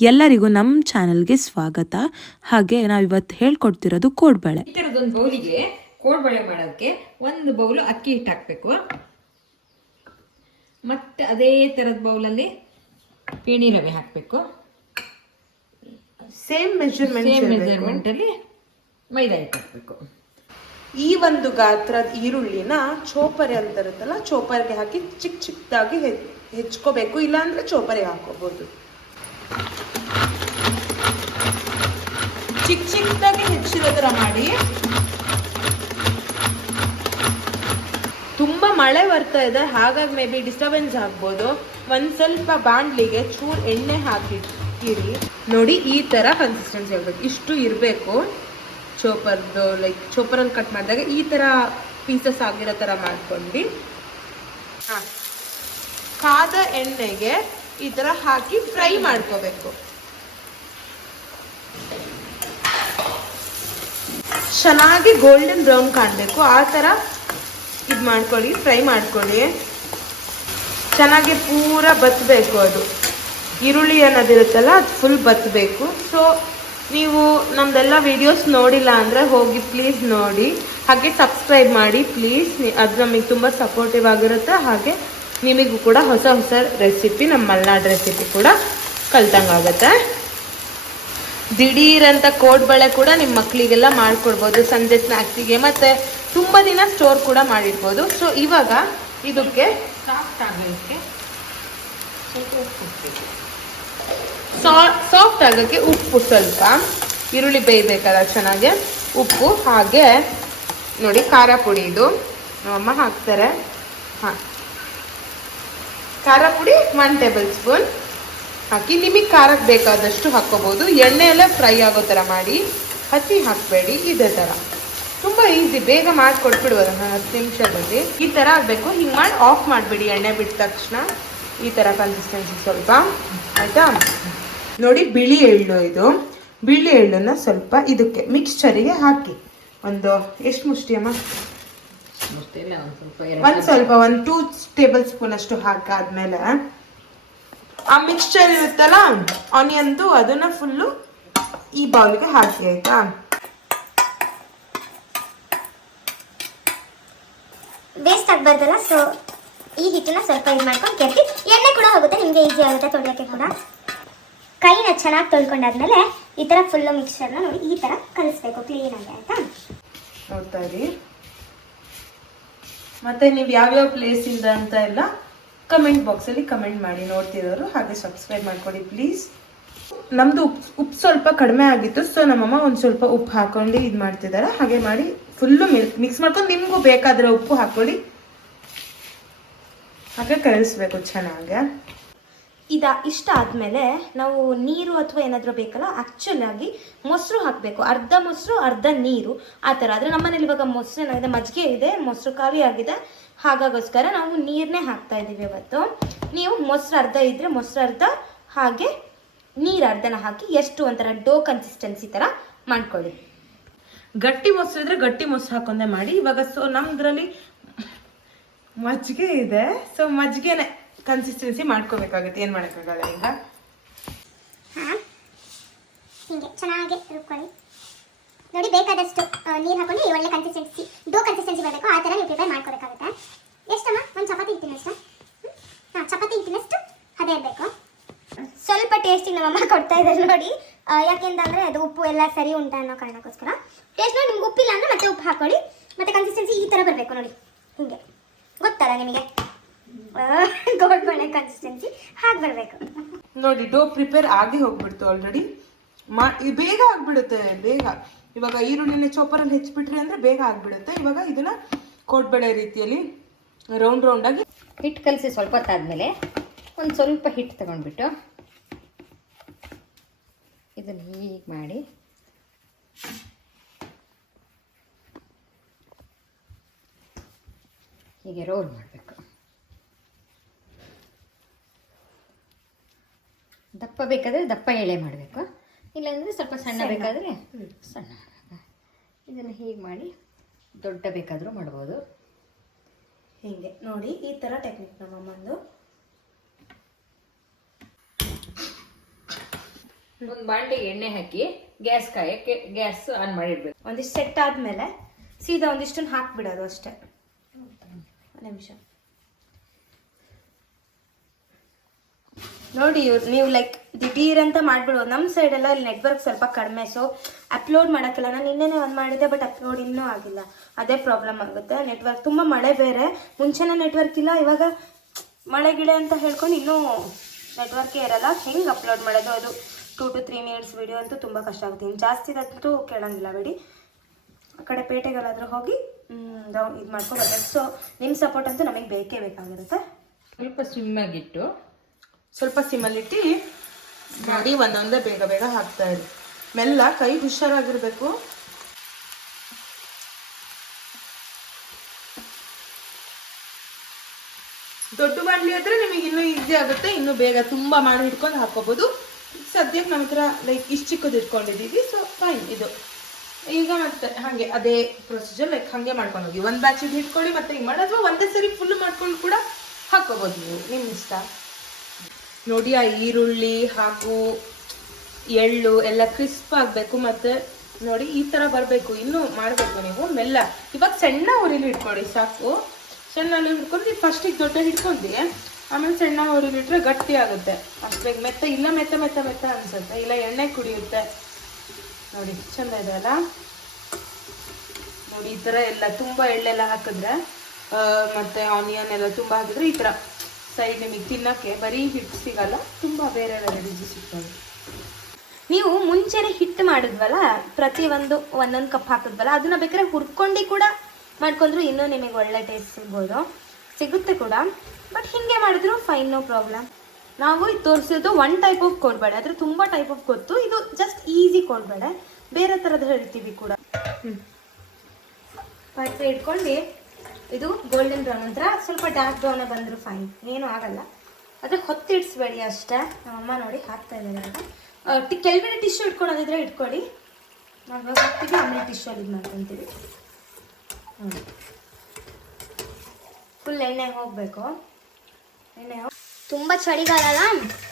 ಎಲ್ಲರಿಗೂ ನಮ್ಮ ಚಾನೆಲ್ಗೆ ಸ್ವಾಗತ. ಹಾಗೆ ನಾವಿವತ್ತು ಹೇಳ್ಕೊಡ್ತಿರೋದು ಕೋಡ್ಬಳೆ. ಈ ಥರದೊಂದು ಬೌಲಿಗೆ ಕೋಡ್ಬಳೆ ಮಾಡೋಕ್ಕೆ ಒಂದು ಬೌಲು ಅಕ್ಕಿ ಹಿಟ್ಟು ಹಾಕಬೇಕು. ಮತ್ತು ಅದೇ ಥರದ ಬೌಲಲ್ಲಿ ಪೇಣಿ ರವೆ ಹಾಕಬೇಕು. ಸೇಮ್ ಮೆಜರ್ಮೆಂಟಲ್ಲಿ ಮೈದಾ ಹಿಟ್ಟು ಹಾಕಬೇಕು. ಈ ಒಂದು ಗಾತ್ರದ ಈರುಳ್ಳಿನ ಚೋಪರೆ ಅಂತ ಇರುತ್ತಲ್ಲ, ಚೋಪರ್ಗೆ ಹಾಕಿ ಚಿಕ್ಕ ಚಿಕ್ಕದಾಗಿ ಹೆಚ್ಕೋಬೇಕು. ಇಲ್ಲಾಂದ್ರೆ ಚೋಪರಿಗೆ ಹಾಕೋಬಹುದು. ಚಿಕ್ಕ ಚಿಕ್ಕದಾಗಿ ಹೆಚ್ಚಿರೋ ಥರ ಮಾಡಿ. ತುಂಬಾ ಮಳೆ ಬರ್ತಾ ಇದೆ, ಹಾಗಾಗಿ ಮೇ ಬಿ ಡಿಸ್ಟರ್ಬೆನ್ಸ್ ಆಗ್ಬೋದು. ಒಂದ್ ಸ್ವಲ್ಪ ಬಾಂಡ್ಲಿಗೆ ಚೂರು ಎಣ್ಣೆ ಹಾಕಿಟ್ಟಿರಿ. ನೋಡಿ, ಈ ತರ ಕನ್ಸಿಸ್ಟೆನ್ಸಿ ಆಗ್ಬೇಕು. ಇಷ್ಟು ಇರಬೇಕು ಚೋಪರ್ದು. ಲೈಕ್ ಚೋಪರಲ್ಲಿ ಕಟ್ ಮಾಡಿದಾಗ ಈ ತರ ಪೀಸಸ್ ಆಗಿರೋ ತರ ಮಾಡ್ಕೊಂಡು ಕಾದ ಎಣ್ಣೆಗೆ ಈ ತರ ಹಾಕಿ ಫ್ರೈ ಮಾಡ್ಕೋಬೇಕು. ಚೆನ್ನಾಗಿ ಗೋಲ್ಡನ್ ಬ್ರೌನ್ ಕಾಣಬೇಕು, ಆ ಥರ ಇದು ಮಾಡ್ಕೊಳ್ಳಿ, ಫ್ರೈ ಮಾಡ್ಕೊಳ್ಳಿ. ಚೆನ್ನಾಗಿ ಪೂರ ಬತ್ತಬೇಕು. ಅದು ಈರುಳ್ಳಿ ಅನ್ನೋದಿರುತ್ತಲ್ಲ, ಅದು ಫುಲ್ ಬತ್ತಬೇಕು. ಸೊ ನೀವು ನಮ್ದೆಲ್ಲ ವಿಡಿಯೋಸ್ ನೋಡಿಲ್ಲ ಅಂದರೆ ಹೋಗಿ ಪ್ಲೀಸ್ ನೋಡಿ. ಹಾಗೆ ಸಬ್ಸ್ಕ್ರೈಬ್ ಮಾಡಿ ಪ್ಲೀಸ್. ಅದು ನಮಗೆ ತುಂಬ ಸಪೋರ್ಟಿವ್ ಆಗಿರುತ್ತೆ. ಹಾಗೆ ನಿಮಗೂ ಕೂಡ ಹೊಸ ಹೊಸ ರೆಸಿಪಿ, ನಮ್ಮ ಮಲೆನಾಡು ರೆಸಿಪಿ ಕೂಡ ಕಲ್ತಂಗಾಗತ್ತೆ. ದಿಢೀರಂತ ಕೋಡ್ಬಳೆ ಕೂಡ ನಿಮ್ಮ ಮಕ್ಕಳಿಗೆಲ್ಲ ಮಾಡ್ಕೊಡ್ಬೋದು ಸಂಜೆ ಸ್ನ್ಯಾಕ್ಸಿಗೆ, ಮತ್ತು ತುಂಬ ದಿನ ಸ್ಟೋರ್ ಕೂಡ ಮಾಡಿರ್ಬೋದು. ಸೊ ಇವಾಗ ಇದಕ್ಕೆ ಸಾಫ್ಟ್ ಆಗೋಕ್ಕೆ ಸಾಫ್ಟ್ ಆಗೋಕ್ಕೆ ಉಪ್ಪು, ಸ್ವಲ್ಪ ಈರುಳ್ಳಿ ಬೇಯಬೇಕಲ್ಲ ಚೆನ್ನಾಗಿ, ಉಪ್ಪು. ಹಾಗೆ ನೋಡಿ, ಖಾರ ಪುಡಿ, ಇದು ನಮ್ಮಮ್ಮ ಹಾಕ್ತಾರೆ. ಹಾಂ, ಖಾರ ಪುಡಿ 1 ಟೇಬಲ್ ಸ್ಪೂನ್ ಹಾಕಿ. ನಿಮಗೆ ಖಾರಕ್ಕೆ ಬೇಕಾದಷ್ಟು ಹಾಕೋಬಹುದು. ಎಣ್ಣೆ ಎಲ್ಲ ಫ್ರೈ ಆಗೋ ಥರ ಮಾಡಿ, ಹಸಿ ಹಾಕಬೇಡಿ. ಇದೇ ಥರ ತುಂಬ ಈಸಿ, ಬೇಗ ಮಾಡಿಕೊಟ್ಬಿಡ್ಬೋದು 10 ನಿಮಿಷದಲ್ಲಿ. ಈ ಥರ ಆಗಬೇಕು. ಹಿಂಗೆ ಮಾಡಿ ಆಫ್ ಮಾಡಿಬಿಡಿ ಎಣ್ಣೆ ಬಿಟ್ಟ ತಕ್ಷಣ. ಈ ಥರ ಕನ್ಸಿಸ್ಟೆನ್ಸಿ ಸ್ವಲ್ಪ, ಆಯಿತಾ? ನೋಡಿ, ಬಿಳಿ ಎಳ್ಳು, ಇದು ಬಿಳಿ ಎಳ್ಳನ್ನ ಸ್ವಲ್ಪ ಇದಕ್ಕೆ ಮಿಕ್ಸ್ಚರಿಗೆ ಹಾಕಿ. ಒಂದು ಎಷ್ಟು ಮುಷ್ಟಿಯಮ್ಮ? ಒಂದು 2 ಟೇಬಲ್ ಸ್ಪೂನ್ ಅಷ್ಟು ಹಾಕಾದ್ಮೇಲೆ ಆ ಮಿಕ್ಸ್ಚರ್ ಇರುತ್ತಲ್ಲ ಆನಿಯನ್ದು, ಅದನ್ನ ಫುಲ್ಲು ಈ ಬೌಲ್ಗೆ ಹಾಕಿ. ಆಯ್ತಾ? ವೇಸ್ಟ್ ಆಗಬಾರ್ದಲ್ಲ, ಸೊ ಈ ಹಿಟ್ಟನ್ನ ಸ್ವಲ್ಪ ಇದು ಮಾಡ್ಕೊಂಡು ಕೆತ್ತಿ. ಎಣ್ಣೆ ಕೂಡ ಹೋಗುತ್ತೆ, ನಿಮಗೆ ಈಸಿ ಆಗುತ್ತೆ ತೊಳೆಯೋಕ್ಕೆ ಕೂಡ. ಕೈನ ಚೆನ್ನಾಗಿ ತೊಳ್ಕೊಂಡಾದ್ಮೇಲೆ ಈ ಥರ ಫುಲ್ಲು ಮಿಕ್ಸ್ಚರ್ನ ನೋಡಿ ಈ ಥರ ಕಲಿಸ್ಬೇಕು ಕ್ಲೀನಾಗಿ. ಆಯಿತಾ? ನೋಡ್ತಾ ಇರಿ. ಮತ್ತೆ ನೀವು ಯಾವ್ಯಾವ ಪ್ಲೇಸಿಂದ ಅಂತ ಎಲ್ಲ ಕಮೆಂಟ್ ಬಾಕ್ಸಲ್ಲಿ ಕಮೆಂಟ್ ಮಾಡಿ, ನೋಡ್ತಿರೋರು. ಹಾಗೆ ಸಬ್ಸ್ಕ್ರೈಬ್ ಮಾಡ್ಕೊಡಿ ಪ್ಲೀಸ್. ನಮ್ಮದು ಉಪ್ಪು ಸ್ವಲ್ಪ ಕಡಿಮೆ ಆಗಿತ್ತು, ಸೊ ನಮ್ಮಮ್ಮ ಒಂದು ಸ್ವಲ್ಪ ಉಪ್ಪು ಹಾಕೊಂಡು ಇದು ಮಾಡ್ತಿದ್ದಾರೆ. ಹಾಗೆ ಮಾಡಿ ಫುಲ್ಲು ಮಿಕ್ಸ್ ಮಾಡ್ಕೊಂಡು ನಿಮಗೂ ಬೇಕಾದರೆ ಉಪ್ಪು ಹಾಕೊಳ್ಳಿ. ಹಾಗೆ ಕಲಿಸ್ಬೇಕು ಚೆನ್ನಾಗಿ. ಇಷ್ಟ ಆದಮೇಲೆ ನಾವು ನೀರು ಅಥವಾ ಏನಾದರೂ ಬೇಕಲ್ಲ, ಆ್ಯಕ್ಚುಲಾಗಿ ಮೊಸರು ಹಾಕಬೇಕು. ಅರ್ಧ ಮೊಸರು ಅರ್ಧ ನೀರು, ಆ ಥರ. ಆದರೆ ನಮ್ಮನೇಲಿ ಇವಾಗ ಮೊಸರು ಏನಾಗಿದೆ, ಮಜ್ಜಿಗೆ ಇದೆ, ಮೊಸರು ಖಾಲಿ ಆಗಿದೆ. ಹಾಗಾಗೋಸ್ಕರ ನಾವು ನೀರನ್ನೇ ಹಾಕ್ತಾ ಇದ್ದೀವಿ ಇವತ್ತು. ನೀವು ಮೊಸರು ಅರ್ಧ ಇದ್ದರೆ ಮೊಸರು ಅರ್ಧ, ಹಾಗೆ ನೀರು ಅರ್ಧನ ಹಾಕಿ ಎಷ್ಟು ಒಂಥರ ಡೋ ಕನ್ಸಿಸ್ಟೆನ್ಸಿ ಥರ ಮಾಡ್ಕೊಳ್ಳಿ. ಗಟ್ಟಿ ಮೊಸರು ಇದ್ರೆ ಗಟ್ಟಿ ಮೊಸರು ಹಾಕೊಂಡೆ ಮಾಡಿ. ಇವಾಗ ಸೊ ನಮ್ದ್ರಲ್ಲಿ ಮಜ್ಜಿಗೆ ಇದೆ, ಸೊ ಮಜ್ಜಿಗೆನೆ ಕನ್ಸಿಸ್ಟೆನ್ಸಿ ಮಾಡ್ಕೋಬೇಕಾಗುತ್ತೆ. ಏನು ಮಾಡೋಕ್ಕಾಗಲ್ಲ. ಈಗ ಹೀಗೆ ಚೆನ್ನಾಗಿ ರುಬ್ಕೊಳ್ಳಿ. ನೋಡಿ, ಬೇಕಾದಷ್ಟು ನೀರು ಹಾಕೊಂಡು ಒಳ್ಳೆ ಕನ್ಸಿಸ್ಟೆನ್ಸಿ, ಡೋ ಕನ್ಸಿಸ್ಟೆನ್ಸಿ ಬರಬೇಕು, ಆ ಥರ ನೀವು ಪ್ರಿಪೇರ್ ಮಾಡ್ಕೋಬೇಕಾಗುತ್ತೆ. ಎಷ್ಟಮ್ಮ? ಒಂದು ಚಪಾತಿ ಹಿಟ್ಟಿನಷ್ಟು. ಹಾಂ, ಚಪಾತಿ ಹಿಟ್ಟಿನಷ್ಟು ಅದೇ ಇರಬೇಕು. ಸ್ವಲ್ಪ ಟೇಸ್ಟಿಗೆ ನಮ್ಮಮ್ಮ ಕೊಡ್ತಾ ಇದ್ದಾರೆ ನೋಡಿ. ಯಾಕೆಂತಂದರೆ ಅದು ಉಪ್ಪು ಎಲ್ಲ ಸರಿ ಉಂಟು ಅನ್ನೋ ಕಾರಣಕ್ಕೋಸ್ಕರ. ಟೇಸ್ಟ್ ನೋಡಿ, ನಿಮ್ಗೆ ಉಪ್ಪಿಲ್ಲ ಅಂದರೆ ಮತ್ತೆ ಉಪ್ಪು ಹಾಕೊಳ್ಳಿ. ಮತ್ತು ಕನ್ಸಿಸ್ಟೆನ್ಸಿ ಈ ಥರ ಬರಬೇಕು ನೋಡಿ, ಹೀಗೆ. ಗೊತ್ತಲ್ಲ ನಿಮಗೆ, ಗೋಲ್ಬಳೆ ಕನ್ಸಿಸ್ಟೆನ್ಸಿ ಹಾಗೆ ಬರಬೇಕು ನೋಡಿ. ಡೋ ಪ್ರಿಪೇರ್ ಆಗಿ ಹೋಗ್ಬಿಡ್ತು ಆಲ್ರೆಡಿ. ಬೇಗ ಆಗ್ಬಿಡುತ್ತೆ, ಬೇಗ. ಇವಾಗ ಈರುಳ್ಳಿನ ಚೋಪರಲ್ಲಿ ಹೆಚ್ಚಿಬಿಟ್ರಿ ಅಂದರೆ ಬೇಗ ಆಗ್ಬಿಡುತ್ತೆ. ಇವಾಗ ಇದನ್ನ ಕೋಡ್ಬಳೆ ರೀತಿಯಲ್ಲಿ ರೌಂಡ್ ರೌಂಡಾಗಿ ಹಿಟ್ಟು ಕಲಸಿ ಸ್ವಲ್ಪ ಹೊತ್ತಾದ್ಮೇಲೆ ಒಂದು ಸ್ವಲ್ಪ ಹಿಟ್ಟು ತಗೊಂಡ್ಬಿಟ್ಟು ಇದನ್ನು ಹೀಗೆ ಮಾಡಿ ಹೀಗೆ ರೋಲ್ ಮಾಡಬೇಕು. ದಪ್ಪ ಬೇಕಾದರೆ ದಪ್ಪ ಎಳೆ ಮಾಡಬೇಕು, ಇಲ್ಲಾಂದರೆ ಸ್ವಲ್ಪ ಸಣ್ಣ ಬೇಕಾದರೆ ಸಣ್ಣ. ಇದನ್ನು ಹೀಗೆ ಮಾಡಿ ದೊಡ್ಡ ಬೇಕಾದರೂ ಮಾಡ್ಬೋದು. ಹೀಗೆ ನೋಡಿ, ಈ ಥರ ಟೆಕ್ನಿಕ್ ನಮ್ಮಮ್ಮಂದು. ಒಂದು ಬಾಂಡೆಗೆ ಎಣ್ಣೆ ಹಾಕಿ ಗ್ಯಾಸ್ ಕಾಯಕ್ಕೆ ಗ್ಯಾಸ್ ಆನ್ ಮಾಡಿಡ್ಬೇಕು. ಒಂದಿಷ್ಟು ಸೆಟ್ ಆದ್ಮೇಲೆ ಸೀದಾ ಒಂದಿಷ್ಟನ್ನು ಹಾಕ್ಬಿಡೋದು ಅಷ್ಟೇ. ಒಂದು ನಿಮಿಷ ನೋಡಿ, ನೀವು ಲೈಕ್ ದಿಢೀರ್ ಅಂತ ಮಾಡ್ಬಿಡ್ಬೋದು. ನಮ್ಮ ಸೈಡೆಲ್ಲ ಇಲ್ಲಿ ನೆಟ್ವರ್ಕ್ ಸ್ವಲ್ಪ ಕಡಿಮೆ, ಸೊ ಅಪ್ಲೋಡ್ ಮಾಡೋಕ್ಕಿಲ್ಲ. ನಾನು ನಿನ್ನೆನೇ ಒಂದು ಮಾಡಿದ್ದೆ, ಬಟ್ ಅಪ್ಲೋಡ್ ಇನ್ನೂ ಆಗಿಲ್ಲ. ಅದೇ ಪ್ರಾಬ್ಲಮ್ ಆಗುತ್ತೆ. ನೆಟ್ವರ್ಕ್ ತುಂಬ ಮಳೆ ಬೇರೆ, ಮುಂಚೆನೇ ನೆಟ್ವರ್ಕ್ ಇಲ್ಲ, ಇವಾಗ ಮಳೆ ಗಿಡ ಅಂತ ಹೇಳ್ಕೊಂಡು ಇನ್ನೂ ನೆಟ್ವರ್ಕೇ ಇರಲ್ಲ. ಹೆಂಗೆ ಅಪ್ಲೋಡ್ ಮಾಡೋದು? ಅದು 2 to 3 minutes ವಿಡಿಯೋ ಅಂತೂ ತುಂಬ ಕಷ್ಟ ಆಗುತ್ತೆ. ಇನ್ನು ಜಾಸ್ತಿ ಇದಂತೂ ಕೇಳೋಂಗಿಲ್ಲ ಬಿಡಿ. ಆ ಕಡೆ ಪೇಟೆಗೆಲ್ಲಾದರೂ ಹೋಗಿ ಇದು ಮಾಡ್ಕೊಬರ್ಬೇಕು. ಸೊ ನಿಮ್ಮ ಸಪೋರ್ಟ್ ಅಂತೂ ನಮಗೆ ಬೇಕೇ ಬೇಕಾಗಿರುತ್ತೆ. ಸ್ವಲ್ಪ ಸಿಮ್ಮಲ್ಲಿಟ್ಟು ಮಾಡಿ ಒಂದೊಂದೇ ಬೇಗ ಬೇಗ ಹಾಕ್ತಾ ಇರಿ. ಮೆಲ್ಲ, ಕೈ ಹುಷಾರಾಗಿರ್ಬೇಕು. ದೊಡ್ಡ ಬಾಣಲಿ ಆದ್ರೆ ನಿಮಗೆ ಇನ್ನೂ ಈಸಿ ಆಗುತ್ತೆ, ಇನ್ನೂ ಬೇಗ ತುಂಬಾ ಮಾಡಿ ಹಿಡ್ಕೊಂಡು ಹಾಕೋಬಹುದು. ಸದ್ಯಕ್ಕೆ ನಮ್ಮ ಹತ್ರ ಲೈಕ್ ಇಷ್ಟು ಚಿಕ್ಕದು ಇಟ್ಕೊಂಡಿದ್ದೀವಿ, ಸೊ ಫೈನ್. ಇದು ಈಗ ಮತ್ತೆ ಹಾಗೆ ಅದೇ ಪ್ರೊಸೀಜರ್, ಲೈಕ್ ಹಾಗೆ ಮಾಡ್ಕೊಂಡು ಹೋಗಿ. ಒಂದು ಬ್ಯಾಚ್ ಹಿಡ್ಕೊಳ್ಳಿ ಮತ್ತೆ ಹಿಂಗೆ ಮಾಡಿ, ಅಥವಾ ಒಂದೇ ಸರಿ ಫುಲ್ ಮಾಡ್ಕೊಂಡು ಕೂಡ ಹಾಕೋಬಹುದು, ನೀವು ನಿಮ್ಮ ಇಷ್ಟ. ನೋಡಿ, ಆ ಈರುಳ್ಳಿ ಹಾಗೂ ಎಳ್ಳು ಎಲ್ಲ ಕ್ರಿಸ್ಪ್ ಆಗಬೇಕು. ಮತ್ತೆ ನೋಡಿ ಈ ಥರ ಬರಬೇಕು. ಇನ್ನೂ ಮಾಡಬೇಕು ನೀವು ಮೆಲ್ಲ. ಇವಾಗ ಸಣ್ಣ ಉರಿಲಿ ಇಟ್ಕೊಳ್ಳಿ ಸಾಕು. ಸಣ್ಣ ಉರಿ ಹಿಡ್ಕೊಂಡು ಫಸ್ಟಿಗೆ ದೊಡ್ಡ ಹಿಡ್ಕೊಂಡು ಆಮೇಲೆ ಸಣ್ಣ ಉರಿಲಿ ಇಟ್ಟರೆ ಗಟ್ಟಿ ಆಗುತ್ತೆ. ಅಷ್ಟು ಬೇಗ ಮೆತ್ತ ಇಲ್ಲ, ಮೆತ್ತ ಮೆತ್ತ ಮೆತ್ತ ಅನಿಸುತ್ತೆ, ಇಲ್ಲ ಎಣ್ಣೆ ಕುಡಿಯುತ್ತೆ. ನೋಡಿ ಚಂದ ಇದೆ ಅಲ್ಲ? ನೋಡಿ ಈ ಥರ ಎಲ್ಲ ತುಂಬ ಎಳ್ಳೆಲ್ಲ ಹಾಕಿದ್ರೆ ಮತ್ತು ಆನಿಯನ್ ಎಲ್ಲ ತುಂಬ ಹಾಕಿದ್ರೆ ಈ ಥರ ಸೈಡ್ ನಿಮಗೆ ತಿನ್ನೋಕ್ಕೆ ಬರೀ ಹಿಟ್ಟು ಸಿಗಲ್ಲ, ತುಂಬ ಬೇರೆ ವೆರೈಟೀಸ್ ಸಿಗ್ತವೆ. ನೀವು ಮುಂಚೆನೆ ಹಿಟ್ಟು ಮಾಡಿದ್ವಲ್ಲ, ಪ್ರತಿಯೊಂದು ಒಂದೊಂದು ಕಪ್ ಹಾಕಿದ್ವಲ್ಲ, ಅದನ್ನ ಬೇಕಾದ್ರೆ ಹುರ್ಕೊಂಡು ಕೂಡ ಮಾಡ್ಕೊಂಡ್ರು ಇನ್ನೂ ನಿಮಗೆ ಒಳ್ಳೆ ಟೇಸ್ಟ್ ಸಿಗುತ್ತೆ ಕೂಡ. ಬಟ್ ಹಿಂಗೆ ಮಾಡಿದ್ರು ಫೈನ್, ನೋ ಪ್ರಾಬ್ಲಮ್. ನಾವು ಇದು ತೋರಿಸಿದ್ದು 1 ಟೈಪ್ ಆಫ್ ಕೋಡ್ಬೇಳೆ, ಆದರೆ ತುಂಬ ಟೈಪ್ ಆಫ್ ಗೊತ್ತು. ಇದು ಜಸ್ಟ್ ಈಸಿ ಕೋಡ್ಬೇಳೆ, ಬೇರೆ ಥರದ್ದು ಹೇಳ್ತೀವಿ ಕೂಡ. ಪಾತ್ರೆ ಇಟ್ಕೊಂಡು ಇದು ಗೋಲ್ಡನ್ ಬ್ರೌನ್ ನಂತರ ಸ್ವಲ್ಪ ಡಾರ್ಕ್ ಬ್ರೌನೇ ಬಂದರೂ ಫೈನ್, ಏನೂ ಆಗಲ್ಲ. ಆದರೆ ಹೊತ್ತಿಡಿಸ್ಬೇಡಿ ಅಷ್ಟೇ. ನಮ್ಮಮ್ಮ ನೋಡಿ ಹಾಕ್ತಾ ಇದ್ದಾರೆ. ಕೆಳಗಡೆ ಟಿಶ್ಯೂ ಇಟ್ಕೊಳ್ಳೋದಿದ್ರೆ ಇಟ್ಕೊಳ್ಳಿ, ನಾವು ಇವಾಗ ಹಾಕ್ತೀವಿ, ಆಮೇಲೆ ಟಿಶ್ಯೂಲ್ಲಿ ಇದು ಮಾಡ್ಕೊತೀವಿ. ನೋಡಿ ಫುಲ್ ಎಣ್ಣೆ ಹೋಗಬೇಕು. ಎಣ್ಣೆ ತುಂಬ ಚಳಿಗಾಲ ಅಲ್ಲ,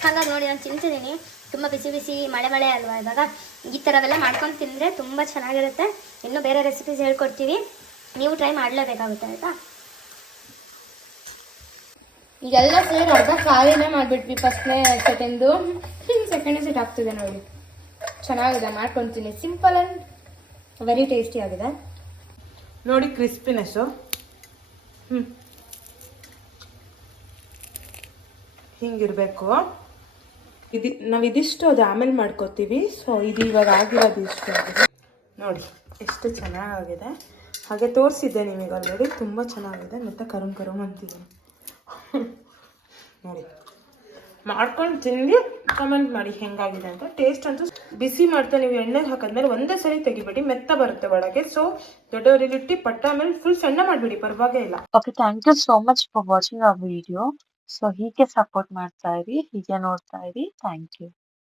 ಹಾಗಾಗಿ ನೋಡಿ ನಾನು ತಿಂತಿದ್ದೀನಿ. ತುಂಬ ಬಿಸಿ ಬಿಸಿ ಮಳೆ ಅಲ್ವಾ ಇವಾಗ, ಈ ಥರವೆಲ್ಲ ಮಾಡ್ಕೊಂಡು ತಿಂದರೆ ತುಂಬ ಚೆನ್ನಾಗಿರುತ್ತೆ. ಇನ್ನೂ ಬೇರೆ ರೆಸಿಪೀಸ್ ಹೇಳ್ಕೊಡ್ತೀವಿ, ನೀವು ಟ್ರೈ ಮಾಡಲೇಬೇಕಾಗುತ್ತೆ ಆಯಿತಾ. ಈಗೆಲ್ಲ ಸೇರಿ ಅರ್ಧ ಖಾಲಿನೇ ಮಾಡಿಬಿಟ್ವಿ. ಫಸ್ಟ್ನೇ ಸೆಕೆಂಡು ಸೆಕೆಂಡ್ ಸೆಟ್ ಆಗ್ತಿದೆ ನೋಡಿ, ಚೆನ್ನಾಗಿದೆ. ಮಾಡ್ಕೊತೀನಿ, ಸಿಂಪಲ್ ಆ್ಯಂಡ್ ವೆರಿ ಟೇಸ್ಟಿ ಆಗಿದೆ. ನೋಡಿ ಕ್ರಿಸ್ಪಿನೆಸ್ಸು ಹಿಂಗಿರಬೇಕು. ನಾವು ಇದಿಷ್ಟು ಅದು ಆಮೇಲೆ ಮಾಡ್ಕೋತೀವಿ. ಸೊ ಇದು ಇವಾಗ ಆಗಿರೋದು ಇಷ್ಟು ಆಗಿದೆ ನೋಡಿ, ಎಷ್ಟು ಚೆನ್ನಾಗಿದೆ. ಹಾಗೆ ತೋರಿಸಿದ್ದೆ ನಿಮಗೆ ಆಲ್ರೆಡಿ, ತುಂಬ ಚೆನ್ನಾಗಿದೆ. ಮತ್ತೆ ಕರುಮ್ ಅಂತಿದೆ ನೋಡಿ. ಮಾಡ್ಕೊಂಡು ತಿಂದು ಕಮೆಂಟ್ ಮಾಡಿ ಹೆಂಗಾಗಿದೆ ಅಂತ. ಟೇಸ್ಟ್ ಅಂತೂ ಬಿಸಿ ಮಾಡ್ತಾ ನೀವು ಎಣ್ಣೆಗೆ ಹಾಕಿದ್ಮೇಲೆ ಒಂದೇ ಸರಿ ತೆಗಿಬೇಡಿ, ಮೆತ್ತ ಬರುತ್ತೆ ಒಳಗೆ. ಸೊ ದೊಡ್ಡವರಿಲಿಟ್ಟು ಪಟ್ಟ ಆಮೇಲೆ ಫುಲ್ ಸಣ್ಣ ಮಾಡಿಬಿಡಿ, ಪರವಾಗೇ ಇಲ್ಲ. Okay, thank you so much for watching our video. So ಹೀಗೆ ಸಪೋರ್ಟ್ ಮಾಡ್ತಾ ಇರಿ, ಹೀಗೆ ನೋಡ್ತಾ ಇರಿ. Thank you.